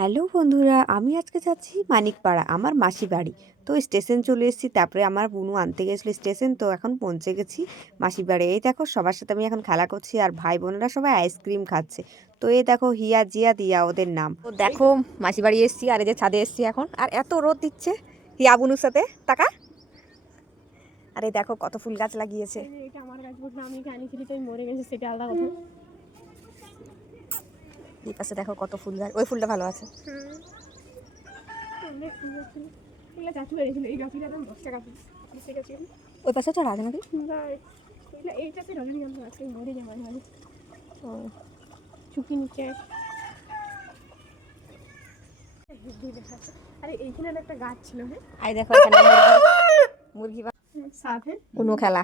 Hello বন্ধুরা, আমি আজকে যাচ্ছি মানিকপাড়া, আমার মাসি বাড়ি। তো স্টেশন চলে এসেছি, তারপরে আমার বুনু আনতে গেছিল স্টেশন, তো এখন পৌঁছে গেছি মাসি বাড়ি। এই দেখো, সবার সাথে আমি এখন খেলা করছি আর ভাই বোনেরা সবাই আইসক্রিম খাচ্ছে। তো এই দেখো, হিয়া জিয়া দিয়া ওদের নাম। তো দেখো, মাসি বাড়ি এসেছি আর এই যে ছাদে এসেছি এখন। আর এত রোদ দিচ্ছে হিয়া বুনুর সাথে, টাকা? আরে দেখো, কত ফুল গাছ লাগিয়েছে। আমার গাছ মরে গেছে, সেটা আলাদা কথা। এই পাশে দেখো কত ফুল গাছ। ওই ফুলটা ভালো আছে। ওই পাশে আমরা এইটাতে রজনীগন্ধা আজকে মরে যায় মাঝে মাঝে চুকি নিচে আরে এইখানে একটা গাছ ছিল হ্যাঁ আই দেখো এখানে মুরগি- সাথে উনো খেলা।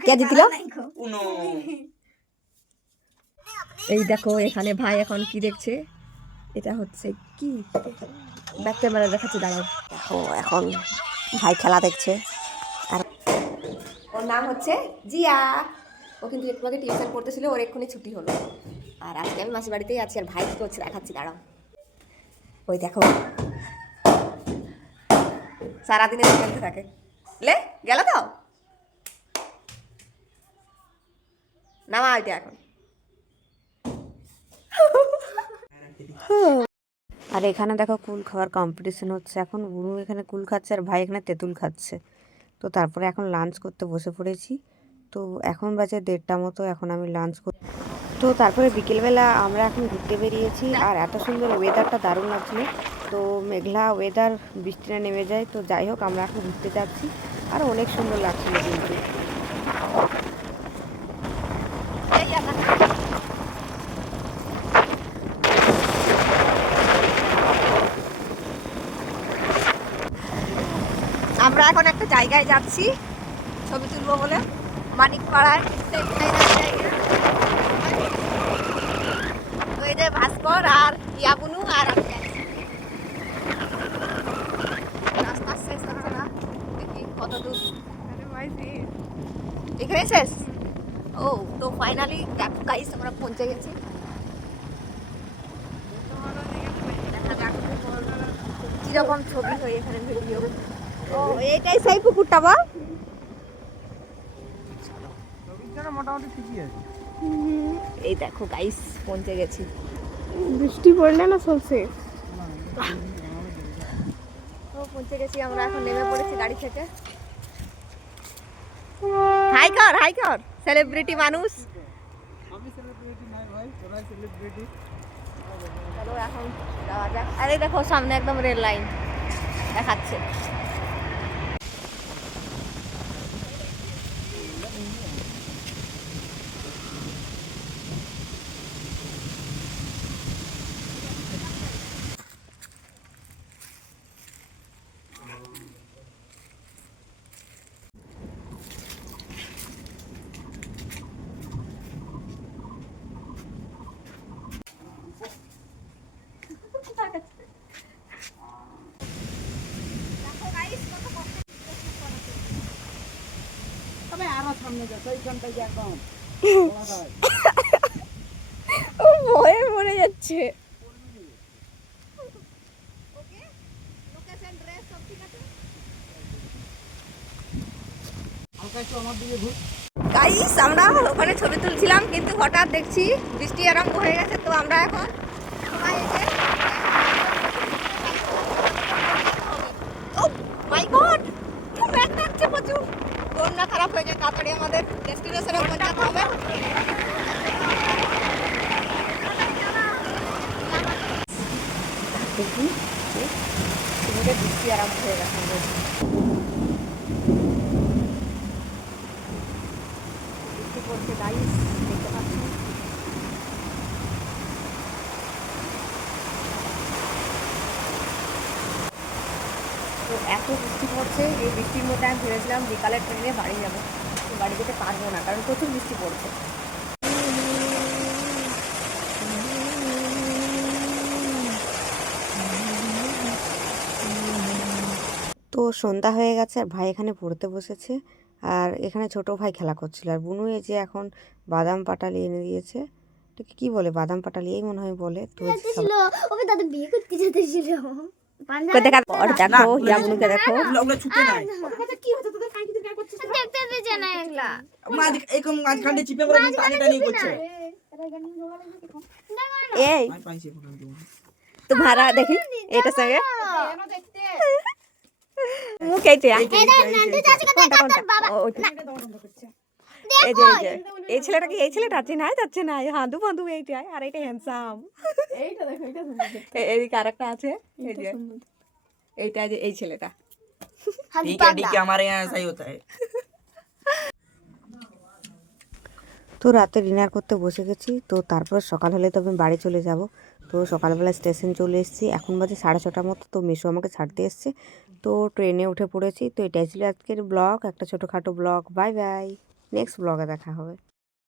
কে জিতল? এই দেখো এখানে ভাই এখন কি দেখছে? এটা হচ্ছে কি? ব্যাক ক্যামেরা দেখাচ্ছি দাঁড়াও। দেখো এখন ভাই খেলা দেখছে। আর ওর নাম হচ্ছে জিয়া। ও কিন্তু একটু আগে টিউশন পড়তেছিল ওর এক্ষুনি ছুটি হলো। আর আজকে আমি মাসি বাড়িতেই আছি আর ভাই কি করছে দেখাচ্ছি দাঁড়াও। ওই দেখো। সারাদিনে খেলতে থাকে। লে গেল তো? নামা ওইটা এখন। আর এখানে দেখো কুল খাওয়ার কম্পিটিশন হচ্ছে। এখন বুনু এখানে কুল খাচ্ছে আর ভাই এখানে তেঁতুল খাচ্ছে। তো তারপরে এখন লাঞ্চ করতে বসে পড়েছি। তো এখন বাজে দেড়টা মতো, এখন আমি লাঞ্চ কর তো তারপরে বিকেলবেলা আমরা এখন ঘুরতে বেরিয়েছি আর এত সুন্দর ওয়েদারটা দারুণ লাগছিল। তো মেঘলা ওয়েদার বৃষ্টিটা নেমে যায়। তো যাই হোক, আমরা এখন ঘুরতে যাচ্ছি। আর অনেক সুন্দর লাগছিল কিন্তু। আমরা এখন একটা জায়গায় যাচ্ছি। ছবি তুলবো বলে। মানিক পাড়ার ওই যে ভাস্কর আর ইয়াবুনু আর আমি যাচ্ছি। রাস্তা শেষ না। দেখি কত দূর। এখানে শেষ? ও তো ফাইনালি দেখো গাইস আমরা পৌঁছে গেছি। কীরকম ছবি হয় এখানে ভিডিও ও এটাই সেই পুকুরটা বল। মোটামুটি ঠিকই আছে। এই দেখো গাইস পৌঁছে গেছি। বৃষ্টি পড়লে না সব শেষ তো পৌঁছে গেছি আমরা এখন নেমে পড়েছি গাড়ি থেকে। হাই কর হাই কর সেলিব্রিটি মানুষ। আমি সেলিব্রিটি নাই ভাই তোরাই সেলিব্রিটি চলো এখন যাওয়া যাক। আরে দেখো সামনে একদম রেল লাইন দেখাচ্ছে। ও ভয়ে মরে যাচ্ছে আমরা ওখানে ছবি তুলছিলাম, কিন্তু হঠাৎ দেখছি বৃষ্টি আরম্ভ হয়ে গেছে, তো আমরা এখন সবাই এসে ও মাই গড ব্যাগ লাগছে প্রচুর বন্যা খারাপ হয়ে যায় তাড়াতাড়ি আমাদের ডেস্টিনেশনে পৌঁছাতে হবে। হয়ে দেখতে পাচ্ছি? এত বৃষ্টি পড়ছে এই বৃষ্টির মধ্যে আমি ভেবেছিলাম বিকালের ট্রেনে বাড়ি যাব। বাড়ি যেতে পারব না কারণ প্রচুর বৃষ্টি পড়ছে। তো সন্ধ্যা হয়ে গেছে আর ভাই এখানে পড়তে বসেছে। আর এখানে ছোট ভাই খেলা করছিল। আর বুনু এই যে এখন বাদাম পাটালি এনে দিয়েছে। এটাকে কি বলে? বাদাম পাটালি এই মনে হয় বলে। তো ওকে দাদা বিয়ে করতে যেতে ছিল দেখা ওর দেখো হিয়াবুনুকে দেখো ওগুলো ছুটে নাই দেখতে দিতে না এগুলা মাঝ এরকম মাঝখানটা চিপে করে কিন্তু টানি টানি করছে এই আমি পাইছি এখন আমি দেবো। তোমারা দেখি এটা সঙ্গে মুখ এইটা এই যে, এই যে, এই যে, এই যে। কোনটা কোনটা ও, ওইটা। এই যে এই যে এই ছেলেটা কি এই ছেলেটা আছে না যাচ্ছে না এই হাঁদু বাঁধু এইটাই আর এইটা হ্যান্ডসাম এইটা দেখো এটা সুন্দর দেখতে। এদিকে আরেকটা আছে এই যে এইটা যে এই ছেলেটা হাজি ठीक है ठीक है हमारे यहाँ ऐसा ही होता है তো রাতে ডিনার করতে বসে গেছি তো তারপর সকাল হলে তো আমি বাড়ি চলে যাব তো সকালবেলা স্টেশন চলে এসেছি এখন বাজে সাড়ে ছটার মতো তো মেশো আমাকে ছাড়তে এসছে তো ট্রেনে উঠে পড়েছি তো এটাই ছিল আজকের ব্লগ একটা ছোটোখাটো ব্লগ বাই বাই নেক্সট ব্লগে দেখা হবে।